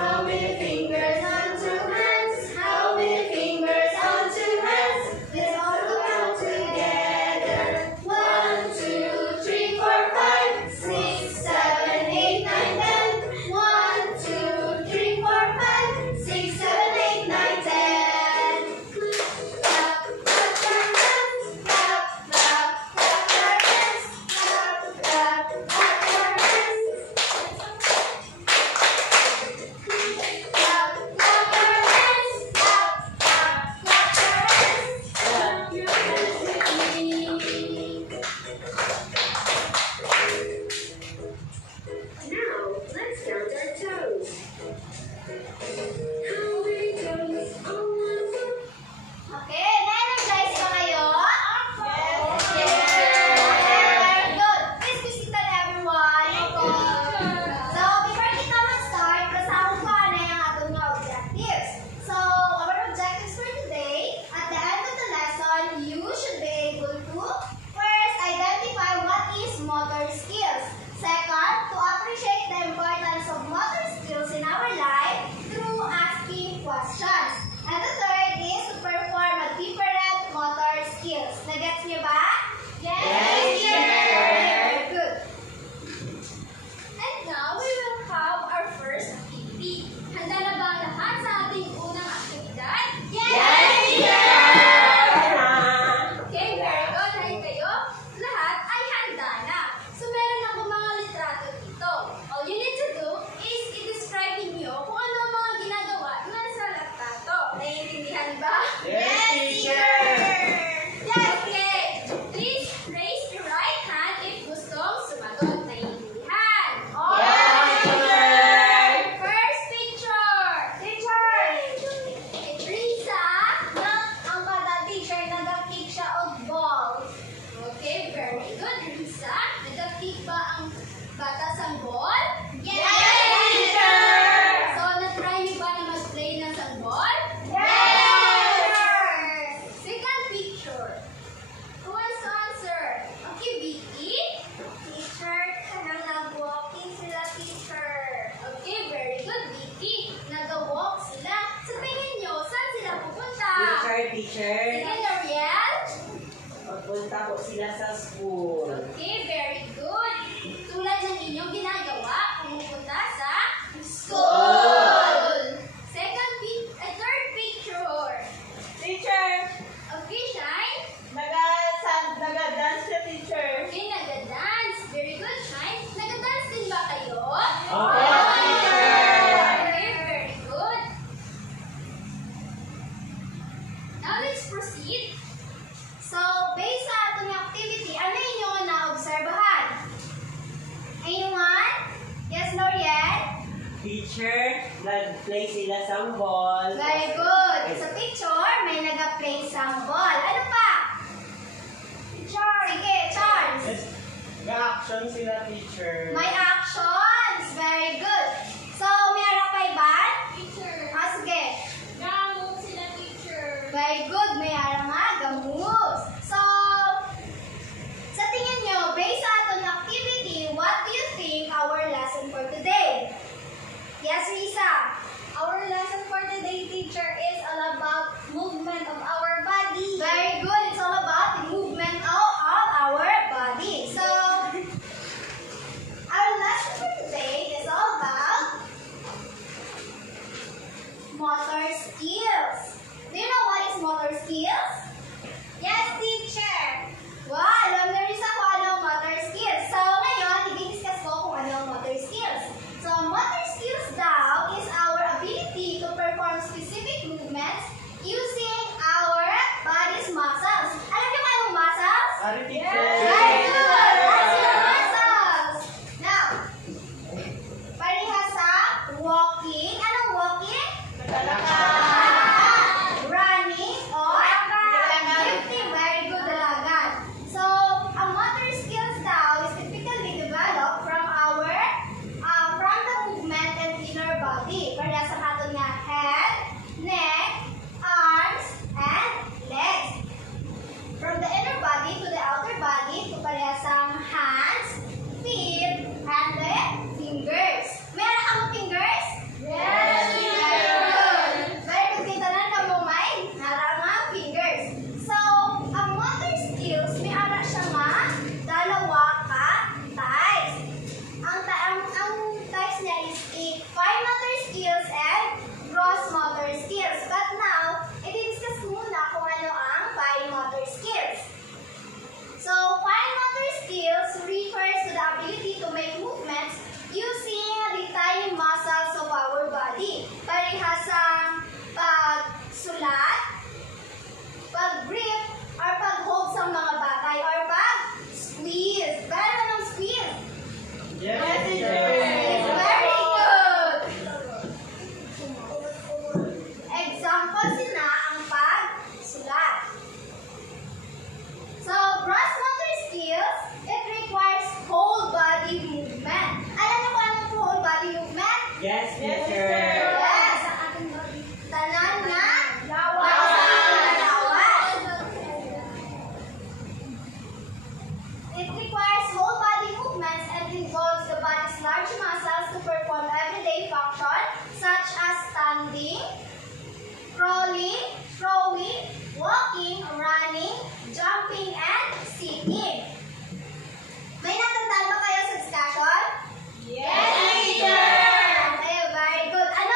How many fingers on two hands? How many fingers teacher. Sige, Noriel. Magpunta po sila sa school. Okay, very good. Tulad ng inyong ginagawa, pumupunta sa school. Third picture. Teacher, Okay, Shine. naga-dance na teacher. Okay, naga-dance. Very good, Shine. Naga-dance din ba kayo? Okay, teacher. Okay, very good. Now, let's proceed. So, based sa atong activity, ano inyong naobserbahan? Anyone? Yes, L'Oreal? Teacher, nag-play sila sa ball. Very good. Sa picture, may nag-play sang ball. Ano pa? Sige, Charles. Ga-action sila, teacher. May actions. Very good. So, may harap pa iba? Teacher, Sige. gamot sila teacher. Very good. May harap nga. Gamus. So, sa tingin nyo, based sa atong activity, what do you think our lesson for today? Yes, Risa. Our lesson for today, teacher, is all about movement of our body. Very good. It's all about the movement of our body. So, our lesson for today is all about motor skills. Do you know what is motor skills? Yes, teacher. Wow, alam na rin sa kung ano ang motor skills. So, ngayon, i-discuss ko kung ano ang motor skills. So, motor skills daw is our ability to perform specific movements using our body's muscles. Alam niyo kung anong muscles? Sorry, teacher. Very good! That's your muscles! Now, parehas sa walking. Anong walking? Running or lifting. Very good, dalagan. So, ang motor skills daw is typically developed from the movement and inner body. Parehas sa aton nga head, neck, arms, and legs. From the inner body to the outer body, to parehas ang hands, feet, and the fingers. Meron ka mo fingers? Yes, Very good. Very good. Tintanan ka mo may harang fingers. So, ang motor skills, may ara siya nga dalawa ka types. Ang types niya is fine motor skills and gross motor skills. But now, i-discuss muna kung ano ang fine motor skills. So, fine motor skills refers to the ability to make movements using the tiny muscles of our body. Parehas ang pagsulat, pag-grip, or pag-hold sa mga bagay, or pag-squeeze. Pero anong squeeze? Yes, teacher. Very good! Example sina ang pagsulat. So, gross motor skills, it requires whole body movement. Alam niyo kung anong whole body movement? Yes, teacher. Yes! Tanan nga? Lawas. It requires whole body movements and involves the body's large muscles to perform everyday functions such as standing, crawling, throwing, walking, running, jumping, and sitting. May natandaan ba kayo sa discussion? Yes, teacher. Okay, very good. Ano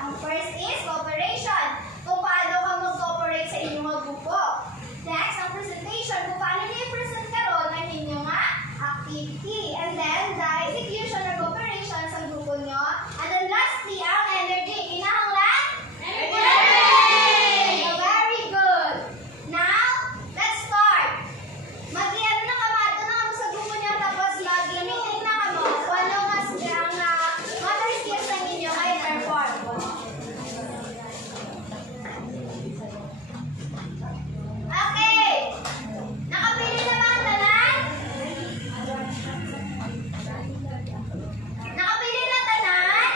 Ang first is cooperation. Kung paano ka mag-cooperate sa inyong mga grupo. Next, ang presentation. Kung paano na-present karon ang inyong activity. And then, the execution or cooperation sa grupo nyo. And then lastly, ang energy. Kinahanglan? Energy! Very good. Now, let's start. Mag-iano na kamato na kamo sa grupo nyo tapos mag-limiting na kamo. Kung ano ang motor skills ng inyo ay perform. Okay. Nakapili na ba ang tanan? Nakapili na tanan?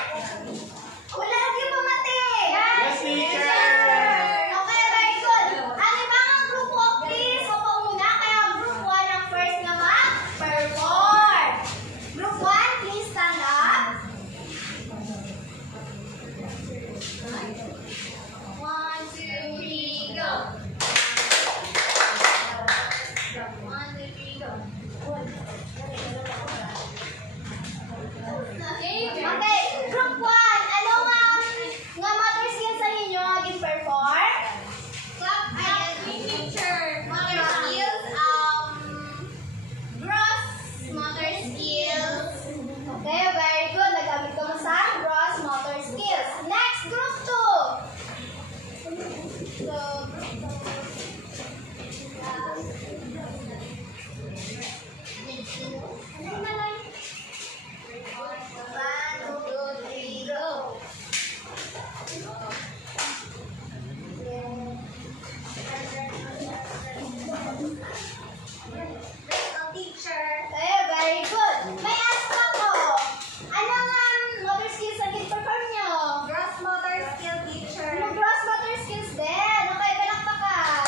Wala lagi pa mati. Yes, teacher! Okay, very good. Ang ibang group of please, ako muna. Kaya group 1 ang first na mag-perform. Group 1, please stand up. 1, 2, 3, go. 1, 2, 3, go. Okay, group 1. Ano nga motor skills sa inyo aging perform? Clap and teacher. Motor skills, gross motor skills. Okay, very good. Nagamit ko mo sa gross motor skills. Next, group 2. So, ano na lang? 1, 2, 3, go. Teacher. Okay, very good. May ask ako. Ano nga motor skills ang perform nyo? Gross motor skill, teacher. Ano gross motor skills din? Okay, palakpakan.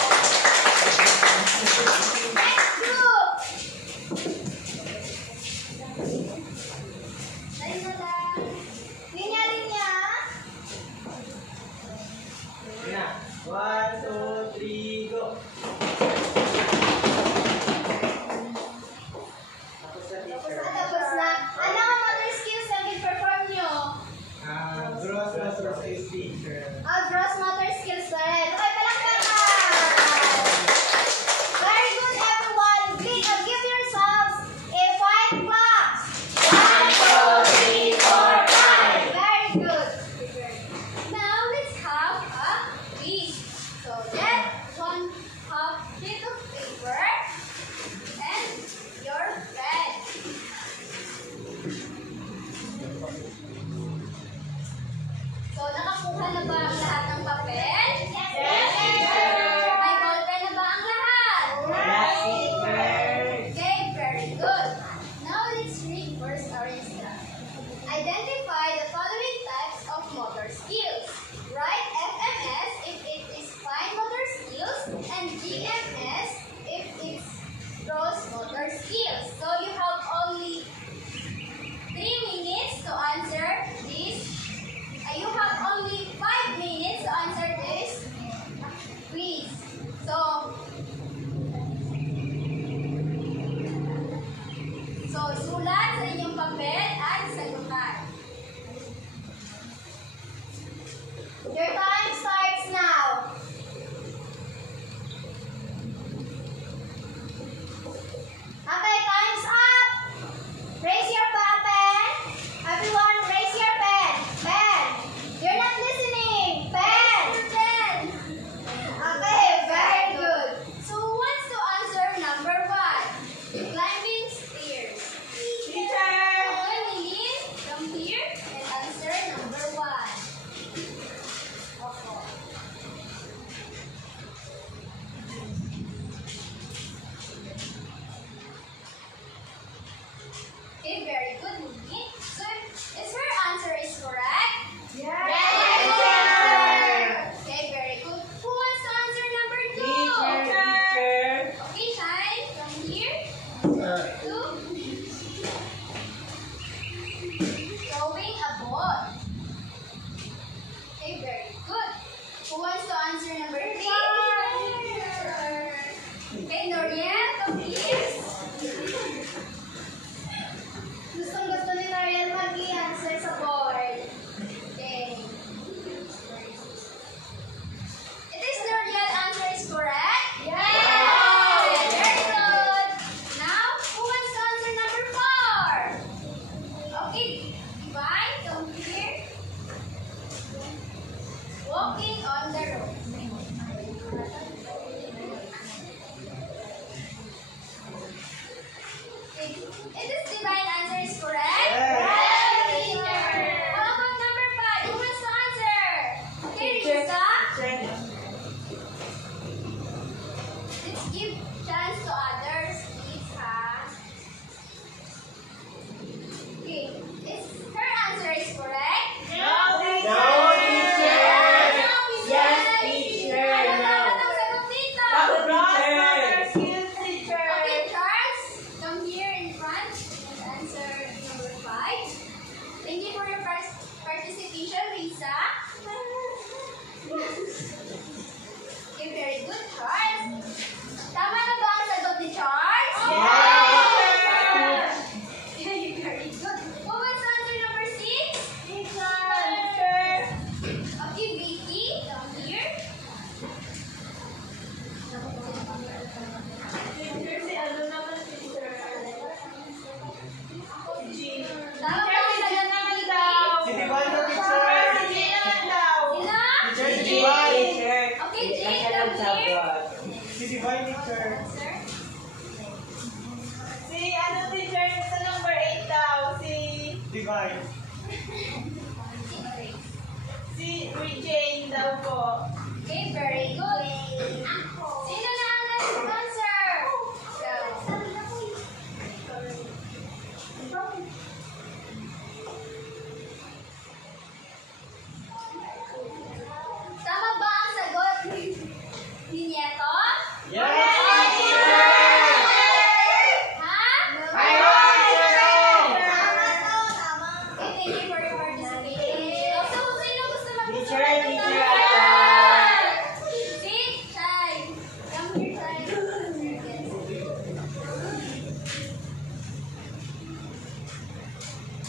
Next group. Ayun na lang. Linya. Na. 1, 2, 3, go! Tapos na, teacher. Tapos na. Ano nga motor skills ang perform nyo? Gross motor skills, teacher. Gross motor skills na rin. Okay, palakpakan. Very good, everyone. Give yourselves a 5 claps. 1, 2, 3, 4, 5. Very good. Now, let's have a quiz. So, get 1 half sheet of paper and your pen. So, nakakuha na ba ang lahat ng papel? Yes, teacher! May ballpen na ba ang lahat? Yes, teacher! Okay, very good. Now, let's read first our instruction. Identify the following types of motor skills. Write FMS if it is fine motor skills and GMS if it's gross motor skills. So, you have only 3 minutes to answer this. You have only 5 minutes to answer this quiz. So, sulat sa inyong papel at sagutan. Your time starts now. Okay, time's up. Raise your pen. Everyone, raise your pen. Pen. You're not listening. Pen. Okay, very good. So who wants to answer number 1? Climbing stairs. Teacher! Okay, Lilin, come here and answer number 1. Okay, very good, Lilin. So is her answer is correct? Yes, Okay, very good. Who wants to answer number 2? teacher! Okay, Shine, come here. 2. Throwing a ball. Okay, very good. Who wants to answer number 3? Okay, Noriel, come here. Gusto ni Noriel mag-i-answer sa board. Okay. walking on the road. Is this divine answer is correct? Yes, teacher. How about number 5? Who wants to answer? Okay, Risa. Let's give chance to others, please, ha? Okay, is her answer is correct? No, teacher. Yes, teacher. No. Bakit, teacher? Okay, Charles, come here in front and answer number 5. Thank you for your participation, Risa. Okay, very good, Charles. Tama na ba ang sagot ni Charles? Yes. Okay, very good. Who wants to answer number 6? Okay, Vicky, come here. Tama ba ang sagot ni Vicky? Si Divine na, teacher. Sila? Teacher, si Divine. Okay, Jake, come here. Si Divine, teacher. Answer. Divine. Okay, very good. Sino na ang next answer? Tama ba ang sagot ni Nieto? Yes, teacher. Ha? Okay, thank you for your participation. So, sino gusto mag-answer? Teacher. Si Shai. Come here, Shai.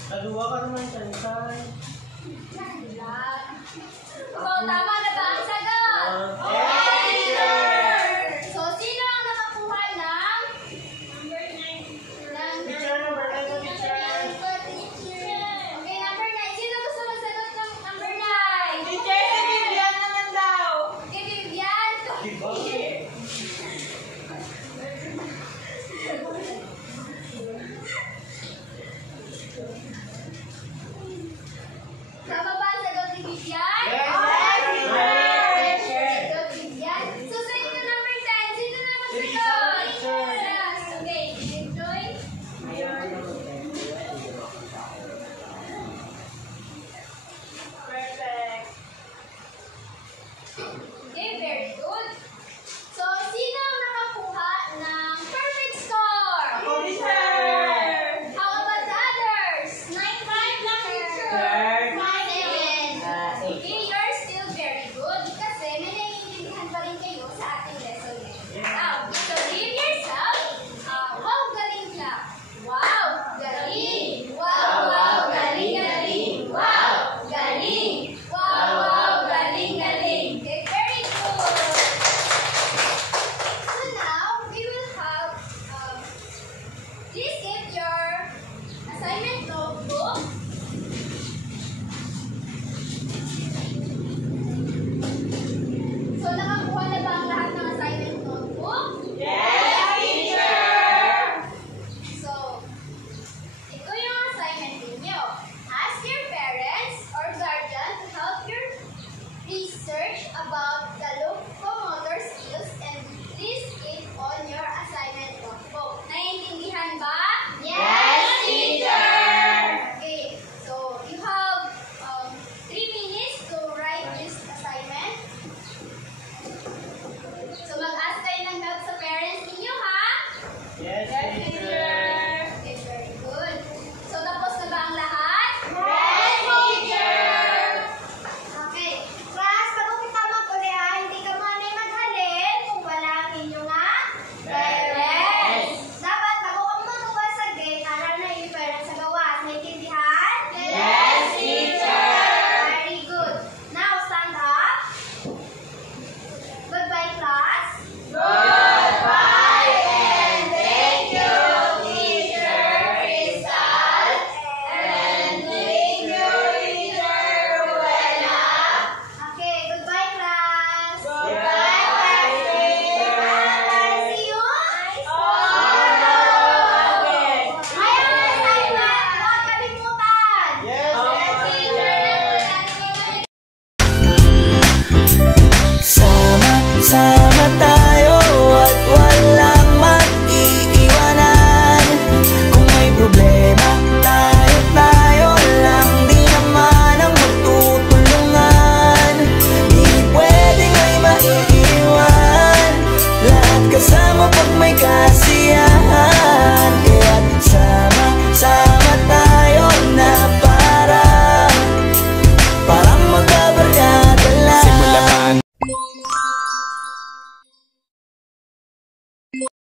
Naluwa ka naman, Sansay. So, tama na ba ang sagot? Yes, teacher. So, sino ang nakakuha ng Teacher, number 9 po, teacher. Okay, number 9. Sino gusto magsagot ng number 9? Teacher, si Vivian.